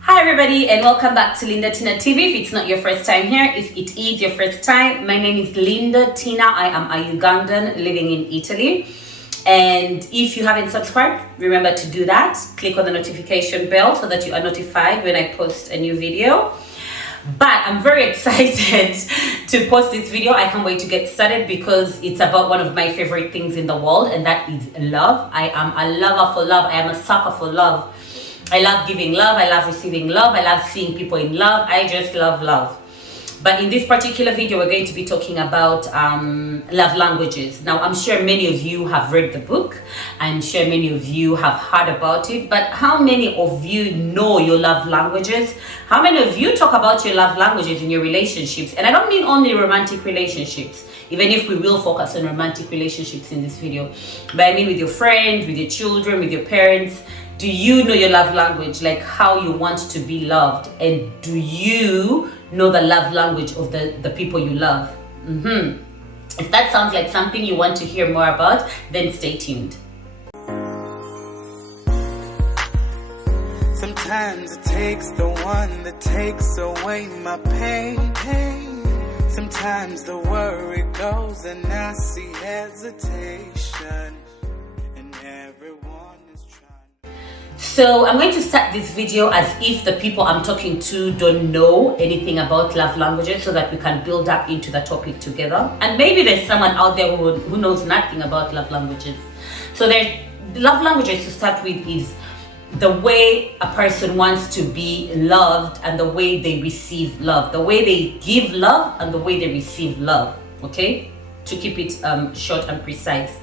Hi everybody and welcome back to Linda Tina TV. If it's not your first time here, if it is your first time, my name is Linda Tina. I am a Ugandan living in Italy. And if you haven't subscribed, remember to do that. Click on the notification bell so that you are notified when I post a new video. But I'm very excited to post this video. I can't wait to get started because it's about one of my favorite things in the world, and that is love. I am a lover for love. I am a sucker for love. I love giving love. I love receiving love. I love seeing people in love. I just love love. But in this particular video, we're going to be talking about love languages. Now, I'm sure many of you have read the book. I'm sure many of you have heard about it. But how many of you know your love languages? How many of you talk about your love languages in your relationships? And I don't mean only romantic relationships, even if we will focus on romantic relationships in this video. But I mean with your friends, with your children, with your parents. Do you know your love language, like how you want to be loved? And do you know the love language of the people you love? If that sounds like something you want to hear more about, then stay tuned. Sometimes it takes the one that takes away my pain. Sometimes the worry goes and I see hesitation. And everyone is trying. So I'm going to start this video as if the people I'm talking to don't know anything about love languages, so that we can build up into the topic together. And maybe there's someone out there who knows nothing about love languages. So there's love languages, to start with, is the way a person wants to be loved and the way they receive love, the way they give love and the way they receive love. Okay, to keep it short and precise.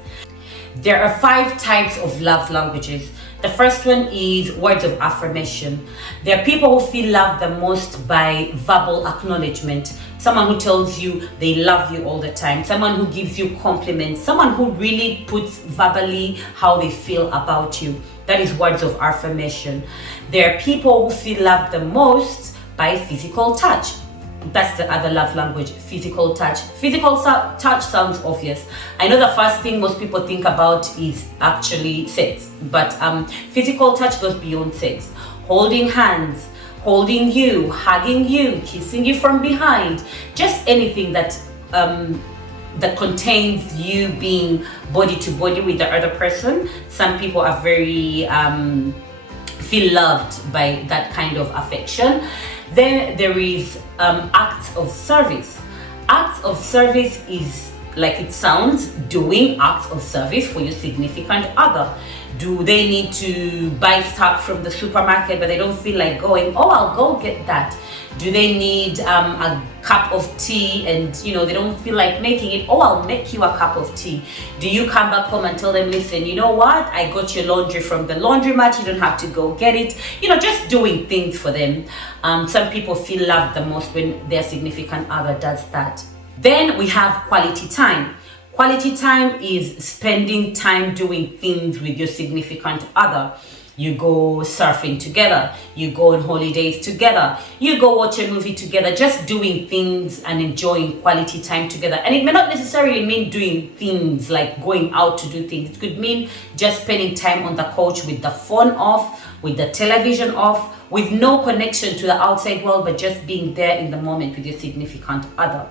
There are 5 types of love languages. The first one is words of affirmation. There are people who feel loved the most by verbal acknowledgement. Someone who tells you they love you all the time. Someone who gives you compliments. Someone who really puts verbally how they feel about you. That is words of affirmation. There are people who feel loved the most by physical touch. That's the other love language, physical touch. Physical touch sounds obvious. I know the first thing most people think about is actually sex, but physical touch goes beyond sex. Holding hands, holding you, hugging you, kissing you from behind, just anything that that contains you being body to body with the other person. Some people are very feel loved by that kind of affection. Then there is acts of service. Acts of service is, like it sounds, doing acts of service for your significant other. Do they need to buy stuff from the supermarket but they don't feel like going? Oh, I'll go get that. Do they need a cup of tea and they don't feel like making it? Oh, I'll make you a cup of tea. Do you come back home and tell them, listen, you know what? I got your laundry from the laundromat. You don't have to go get it. Just doing things for them. Some people feel loved the most when their significant other does that. Then we have quality time. Quality time is spending time doing things with your significant other. You go surfing together, you go on holidays together, you go watch a movie together, just doing things and enjoying quality time together. And it may not necessarily mean doing things like going out to do things. It could mean just spending time on the couch with the phone off, with the television off, with no connection to the outside world, but just being there in the moment with your significant other.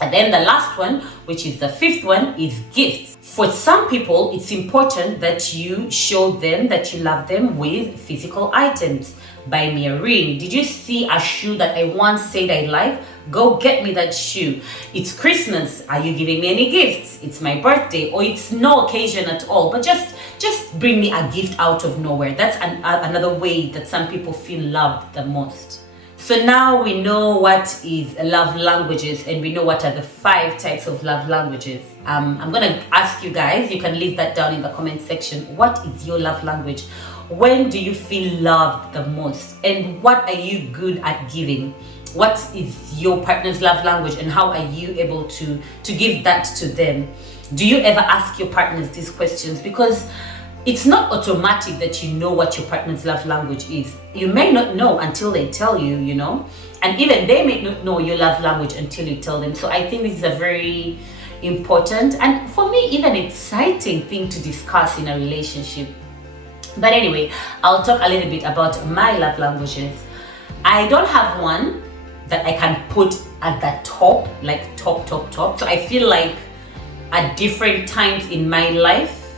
And then the last one, which is the 5th one, is gifts. For some people, it's important that you show them that you love them with physical items. Buy me a ring. Did you see a shoe that I once said I like? Go get me that shoe. It's Christmas. Are you giving me any gifts? It's my birthday, or it's no occasion at all, but just bring me a gift out of nowhere. That's another way that some people feel loved the most. So now we know what is love languages, and we know what are the 5 types of love languages. I'm going to ask you guys, you can leave that down in the comment section. What is your love language? When do you feel loved the most? And what are you good at giving? What is your partner's love language, and how are you able to give that to them? Do you ever ask your partners these questions? Because it's not automatic that you know what your partner's love language is. You may not know until they tell you, and even they may not know your love language until you tell them. So I think this is a very important, and for me, even exciting thing to discuss in a relationship. But anyway, I'll talk a little bit about my love languages. I don't have one that I can put at the top, like top. So I feel like at different times in my life,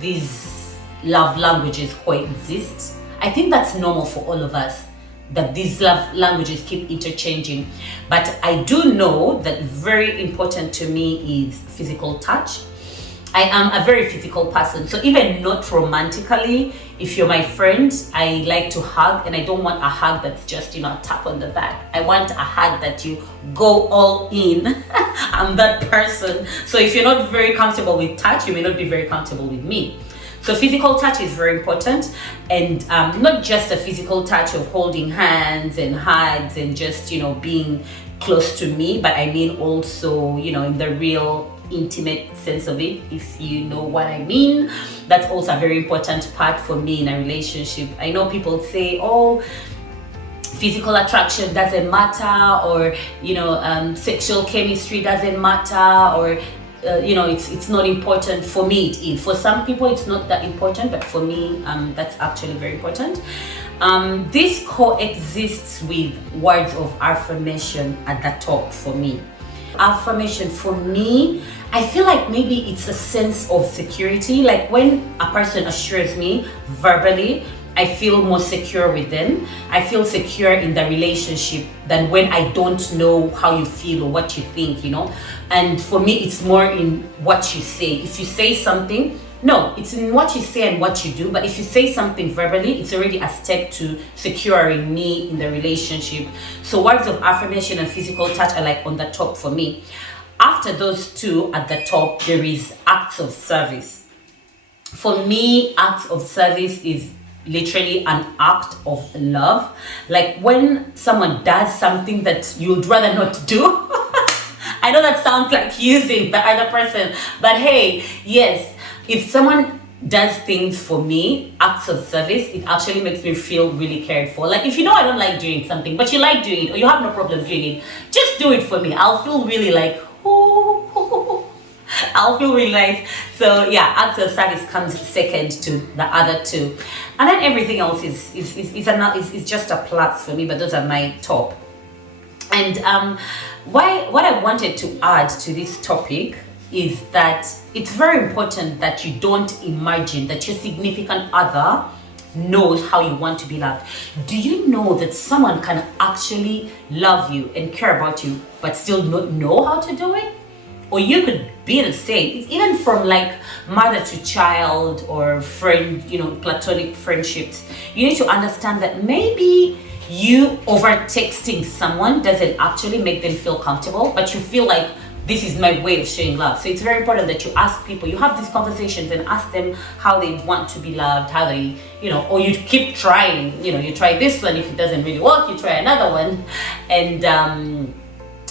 these love languages coexist. I think that's normal for all of us, that these love languages keep interchanging. But I do know that very important to me is physical touch. I am a very physical person, so even not romantically, if you're my friend, I like to hug, and I don't want a hug that's just, a tap on the back. I want a hug that you go all in. I'm that person. So if you're not very comfortable with touch, you may not be very comfortable with me. So physical touch is very important, and not just a physical touch of holding hands and hugs and just, being close to me, but I mean also, in the real intimate sense of it, if you know what I mean. That's also a very important part for me in a relationship. I know people say, oh, physical attraction doesn't matter, or sexual chemistry doesn't matter, or it's not important. For me it is. For some people it's not that important, but for me that's actually very important. This coexists with words of affirmation at the top for me. Affirmation for me, I feel like maybe it's a sense of security. Like when a person assures me verbally, I feel more secure with them. I feel secure in the relationship than when I don't know how you feel or what you think, And for me, it's more in what you say. If you say something, no, it's in what you say and what you do. But if you say something verbally, it's already a step to securing me in the relationship. So words of affirmation and physical touch are like on the top for me. After those two at the top, there is acts of service. For me, acts of service is literally an act of love. Like when someone does something that you'd rather not do. I know that sounds like using the other person, but hey, yes, if someone does things for me, acts of service, it actually makes me feel really cared for. Like if I don't like doing something, but you like doing it, or you have no problem doing it, just do it for me. I'll feel really like, oh, I'll feel really nice. So yeah, acts of service comes second to the other two, and then everything else is just a plus for me. But those are my top. And what I wanted to add to this topic is that it's very important that you don't imagine that your significant other knows how you want to be loved. Do you know that someone can actually love you and care about you but still not know how to do it? Or you could be the same, even from like mother to child or friend, platonic friendships. You need to understand that maybe you over texting someone doesn't actually make them feel comfortable, but you feel like this is my way of showing love. So it's very important that you ask people, you have these conversations and ask them how they want to be loved, how they, or you keep trying, you try this one. If it doesn't really work, you try another one. And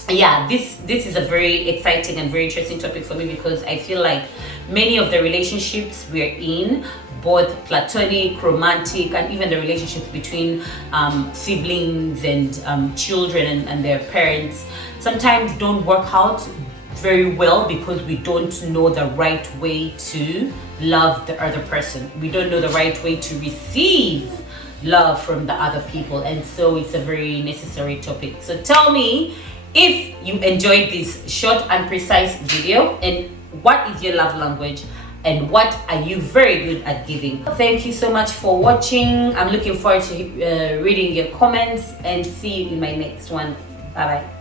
yeah, this is a very exciting and very interesting topic for me, because I feel like many of the relationships we're in, both platonic, romantic, and even the relationships between siblings and children and their parents, sometimes don't work out very well because we don't know the right way to love the other person. We don't know the right way to receive love from the other people, and so it's a very necessary topic. So tell me if you enjoyed this short and precise video, and what is your love language, and what are you very good at giving. Thank you so much for watching. I'm looking forward to reading your comments, and see you in my next one. Bye bye.